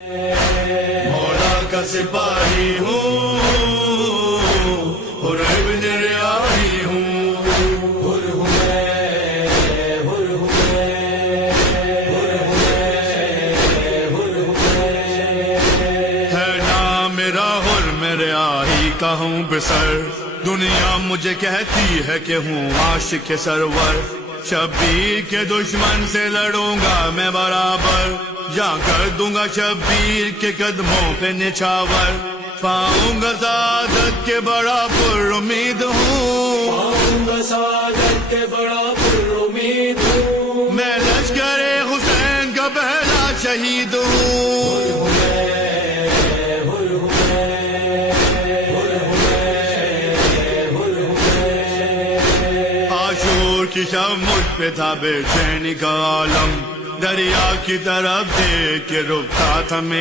مولا کا سپاہی ہوں، حر ابن ریاحی ہوں، حر ہوں میں، حر ہوں میں، ہے نام میرا حر میں ریاحی کا ہوں بسر، دنیا مجھے کہتی ہے کہ ہوں عاشق سرور، شبیر کے دشمن سے لڑوں گا میں برابر، جا کر دوں گا شبیر کے قدموں پہ نچھاور، پاؤں گا سعادت کے بڑا پر امید ہوں، پاؤں گا سعادت کے بڑا پر امید ہوں، میں لشکر حسین کا پہلا شہید ہوں، عاشور کی شب مجھ پہ تھا بے چینی کا عالم، دریا کی طرف دیکھ کے رکتا تھا میں